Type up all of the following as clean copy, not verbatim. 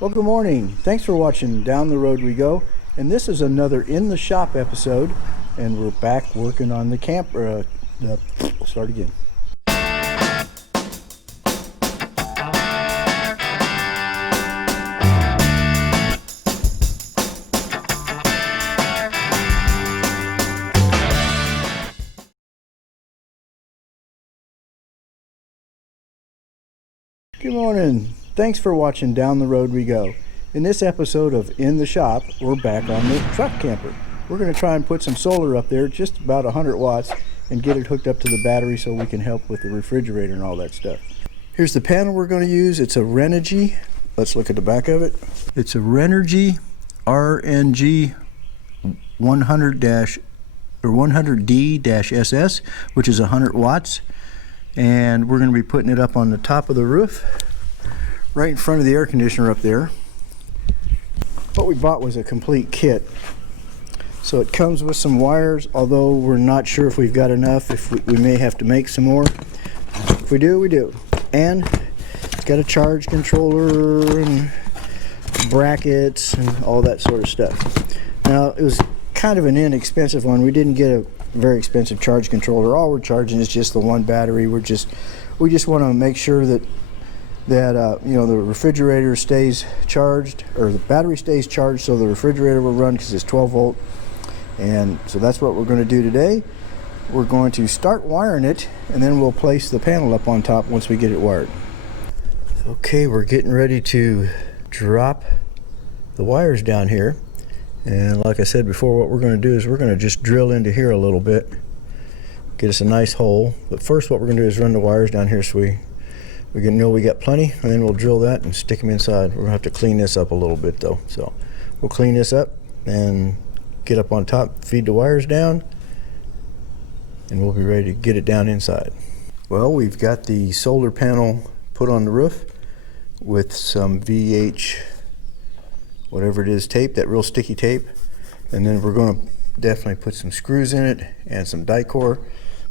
Well, good morning. Thanks for watching Down the Road We Go. And this is another In the Shop episode. And we're back working on the camper. We'll start again. Good morning. Thanks for watching Down the Road We Go. In this episode of In the Shop, we're back on the truck camper. We're going to try and put some solar up there, just about 100 watts, and get it hooked up to the battery so we can help with the refrigerator and all that stuff. Here's the panel we're going to use. It's a Renogy. Let's look at the back of it. It's a Renogy RNG 100D-SS, which is 100 watts. And we're going to be putting it up on the top of the roof, right in front of the air conditioner up there. What we bought was a complete kit. So it comes with some wires, although we're not sure if we've got enough. If we may have to make some more. If we do, we do. And it's got a charge controller and brackets and all that sort of stuff. Now, it was kind of an inexpensive one. We didn't get a very expensive charge controller. All we're charging is just the one battery. We just want to make sure that you know, the refrigerator stays charged, or the battery stays charged, so the refrigerator will run, because it's 12 volt. And so that's what we're going to do today. We're going to start wiring it, and then we'll place the panel up on top once we get it wired. Okay, we're getting ready to drop the wires down here. And like I said before, what we're going to do is we're going to just drill into here a little bit, get us a nice hole. But first what we're going to do is run the wires down here so we can know we got plenty, and then we'll drill that and stick them inside. We're going to have to clean this up a little bit though. So we'll clean this up and get up on top, feed the wires down, and we'll be ready to get it down inside. Well, we've got the solar panel put on the roof with some VH whatever it is tape, that real sticky tape, and then we're going to definitely put some screws in it and some die-core.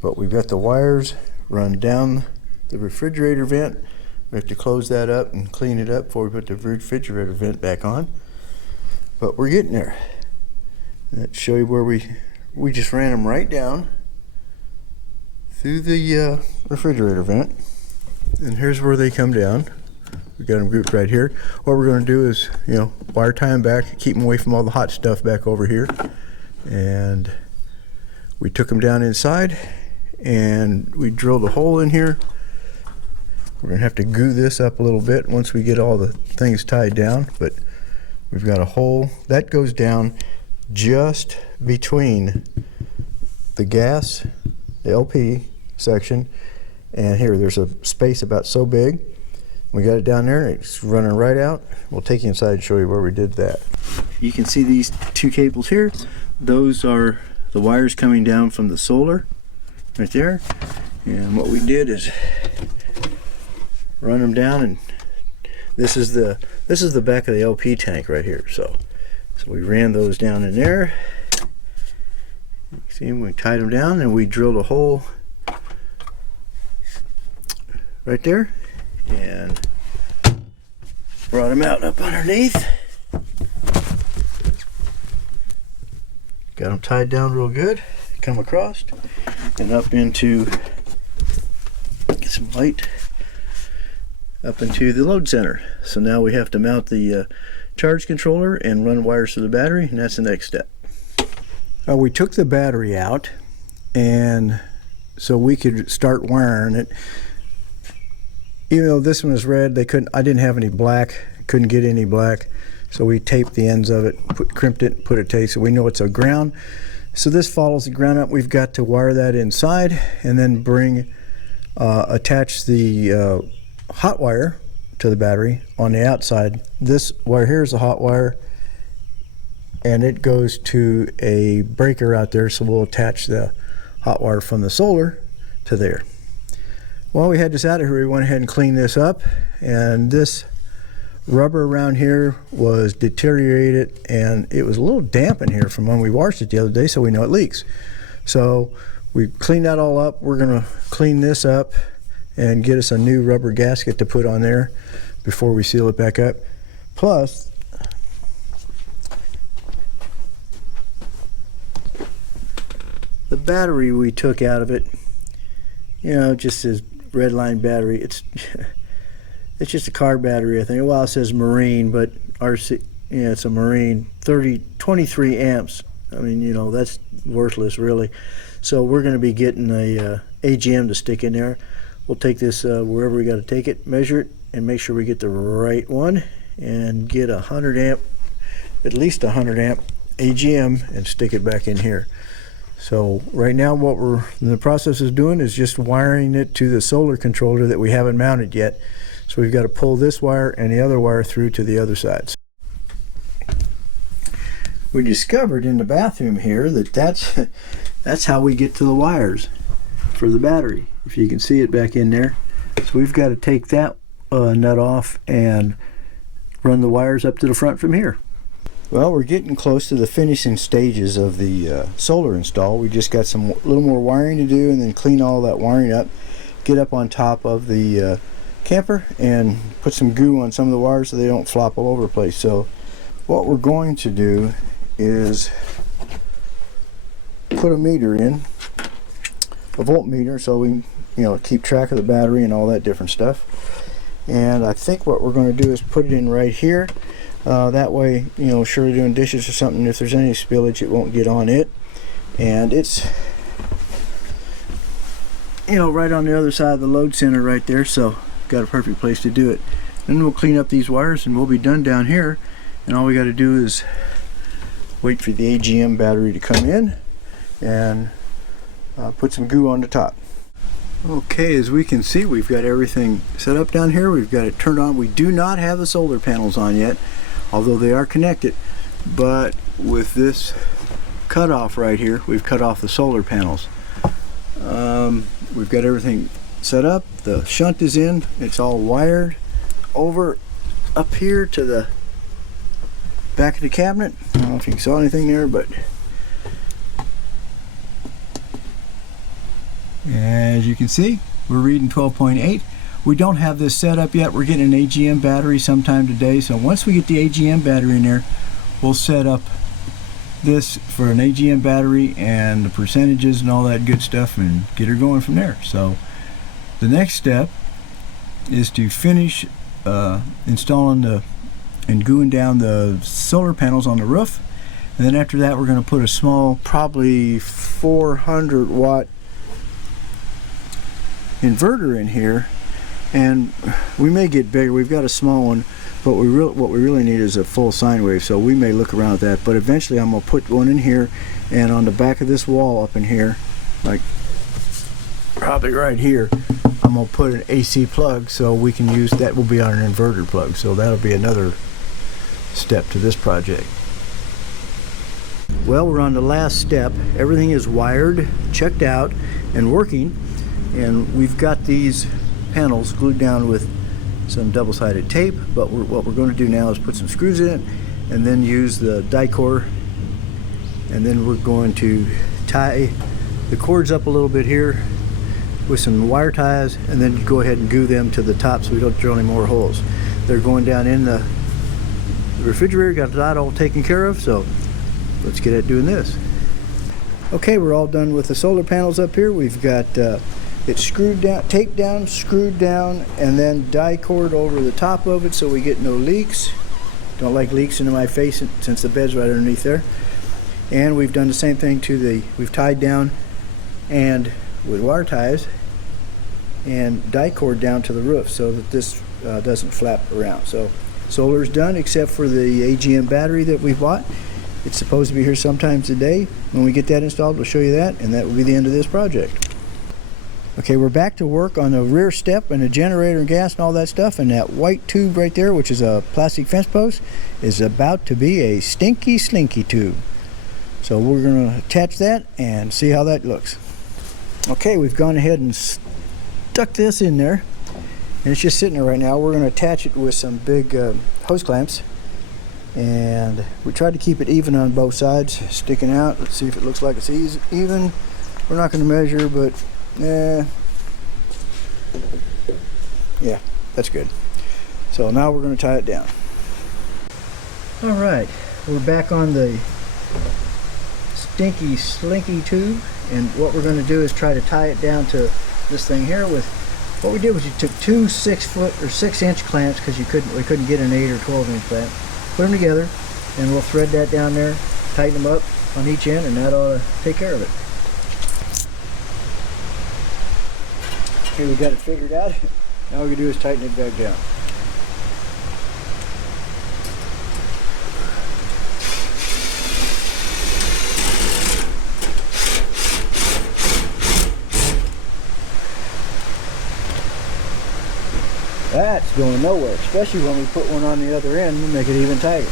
But we've got the wires run down the refrigerator vent. We have to close that up and clean it up before we put the refrigerator vent back on, but we're getting there. Let's show you where we just ran them right down through the refrigerator vent, and here's where they come down. We got them grouped right here. What we're going to do is, you know, wire tie them back, keep them away from all the hot stuff back over here. And we took them down inside, and we drilled a hole in here. We're going to have to goo this up a little bit once we get all the things tied down, but we've got a hole that goes down just between the gas, the LP section, and here there's a space about so big. We got it down there, it's running right out. We'll take you inside and show you where we did that. You can see these two cables here. Those are the wires coming down from the solar right there. And what we did is run them down, and this is the back of the LP tank right here. So we ran those down in there. You see them, we tied them down, and we drilled a hole right there and brought them out up underneath. Got them tied down real good. Come across and up into, get some light, up into the load center. So now we have to mount the charge controller and run wires to the battery, and that's the next step. We took the battery out, and so we could start wiring it. Even though this one is red, I didn't have any black, couldn't get any black, so we taped the ends of it, crimped it, put a tape so we know it's a ground. So this follows the ground up. We've got to wire that inside, and then attach the hot wire to the battery on the outside. This wire here is a hot wire, and it goes to a breaker out there, so we'll attach the hot wire from the solar to there. While we had this out of here, we went ahead and cleaned this up, and this rubber around here was deteriorated, and it was a little damp in here from when we washed it the other day, so we know it leaks. So we cleaned that all up. We're going to clean this up and get us a new rubber gasket to put on there before we seal it back up. Plus, the battery we took out of it, you know, just says red line battery. It's it's just a car battery, I think. Well, it says marine, but RC, yeah, it's a marine. 23 amps. I mean, you know, that's worthless, really. So we're going to be getting a AGM to stick in there. We'll take this wherever we got to take it, measure it, and make sure we get the right one, and get 100 amp, at least 100 amp AGM, and stick it back in here. So right now what we're in the process of doing is just wiring it to the solar controller that we haven't mounted yet. So we've got to pull this wire and the other wire through to the other sides. We discovered in the bathroom here that that's how we get to the wires for the battery. If you can see it back in there. So we've got to take that nut off and run the wires up to the front from here. Well, we're getting close to the finishing stages of the solar install. We just got some little more wiring to do, and then clean all that wiring up, get up on top of the camper and put some goo on some of the wires so they don't flop all over the place. So what we're going to do is put a meter in, a voltmeter, so we, you know, keep track of the battery and all that different stuff. And I think what we're going to do is put it in right here. That way, you know, Shirley doing dishes or something, if there's any spillage, it won't get on it. And it's, you know, right on the other side of the load center right there, so got a perfect place to do it. Then we'll clean up these wires and we'll be done down here. And all we got to do is wait for the AGM battery to come in and put some goo on the top. Okay, as we can see, we've got everything set up down here. We've got it turned on. We do not have the solar panels on yet, although they are connected. But with this cutoff right here, we've cut off the solar panels. We've got everything set up. The shunt is in. It's all wired over up here to the back of the cabinet. I don't know if you saw anything there, but as you can see, we're reading 12.8. We don't have this set up yet. We're getting an AGM battery sometime today. So once we get the AGM battery in there, we'll set up this for an AGM battery and the percentages and all that good stuff and get her going from there. So the next step is to finish installing and gooing down the solar panels on the roof. And then after that, we're going to put a small, probably 400 watt inverter in here, and we may get bigger. We've got a small one, but what we really need is a full sine wave, so we may look around at that. But eventually I'm going to put one in here, and on the back of this wall up in here, like probably right here, I'm going to put an AC plug, so we can use that. Will be on an inverter plug, so that'll be another step to this project. Well, we're on the last step. Everything is wired, checked out, and working. And we've got these panels glued down with some double-sided tape, but what we're going to do now is put some screws in it and then use the die core, and then we're going to tie the cords up a little bit here with some wire ties, and then go ahead and glue them to the top so we don't drill any more holes. They're going down in the refrigerator. Got that all taken care of, so let's get at doing this. Okay, we're all done with the solar panels up here. We've got it's screwed down, taped down, screwed down, and then die cord over the top of it so we get no leaks. Don't like leaks into my face since the bed's right underneath there. And we've done the same thing to we've tied down and with wire ties and die cord down to the roof so that this doesn't flap around. So solar's done except for the AGM battery that we bought. It's supposed to be here sometime today. When we get that installed, we'll show you that, and that will be the end of this project. Okay, we're back to work on the rear step and the generator and gas and all that stuff, and that white tube right there, which is a plastic fence post, is about to be a stinky slinky tube. So we're going to attach that and see how that looks. Okay, we've gone ahead and stuck this in there, and it's just sitting there right now. We're going to attach it with some big hose clamps, and we tried to keep it even on both sides, sticking out. Let's see if it looks like it's even. We're not going to measure, but yeah, that's good. So now we're going to tie it down. Alright, we're back on the stinky slinky tube, and what we're going to do is try to tie it down to this thing here. With what we did was you took two 6-foot or 6-inch clamps, because we couldn't get an 8 or 12-inch clamp, put them together, and we'll thread that down there, tighten them up on each end, and that ought to take care of it. Okay, we got it figured out. Now all we can do is tighten it back down. That's going nowhere, especially when we put one on the other end. We'll make it even tighter.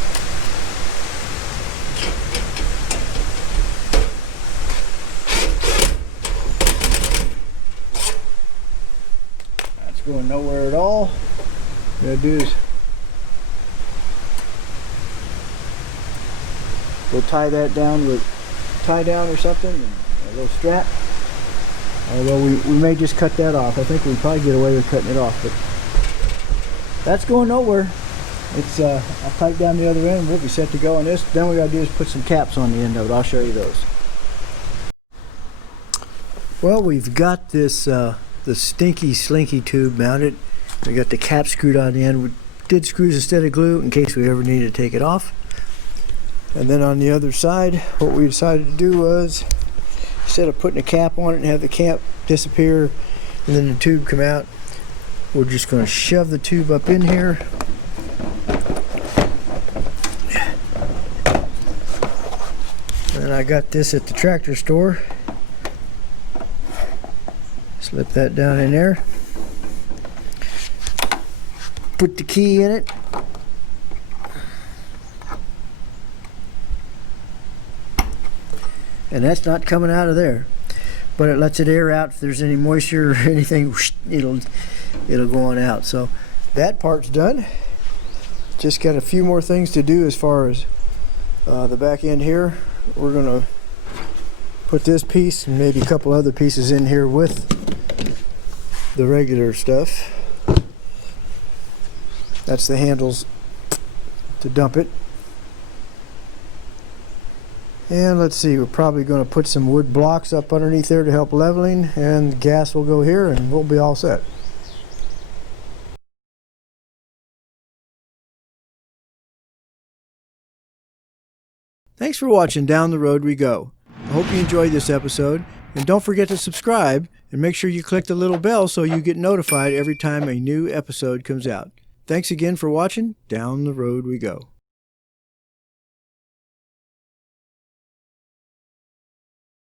That's going nowhere at all. What we gotta do is we'll tie that down with tie down or something, and a little strap. Although we may just cut that off. I think we probably get away with cutting it off, but that's going nowhere. It's I'll tighten down the other end and we'll be set to go on this. Then we gotta do is put some caps on the end of it. I'll show you those. Well, we've got this the stinky slinky tube mounted. We got the cap screwed on the end. We did screws instead of glue in case we ever needed to take it off. And then on the other side, what we decided to do was, instead of putting a cap on it and have the cap disappear and then the tube come out, we're just going to shove the tube up in here. And I got this at the tractor store. Slip that down in there. Put the key in it. And that's not coming out of there. But it lets it air out. If there's any moisture or anything, it'll go on out. So that part's done. Just got a few more things to do as far as the back end here. We're gonna put this piece and maybe a couple other pieces in here with the regular stuff. That's the handles to dump it. And let's see, we're probably going to put some wood blocks up underneath there to help leveling, and gas will go here and we'll be all set. Thanks for watching Down the Road We Go. I hope you enjoyed this episode, and don't forget to subscribe and make sure you click the little bell so you get notified every time a new episode comes out. Thanks again for watching Down the Road We Go.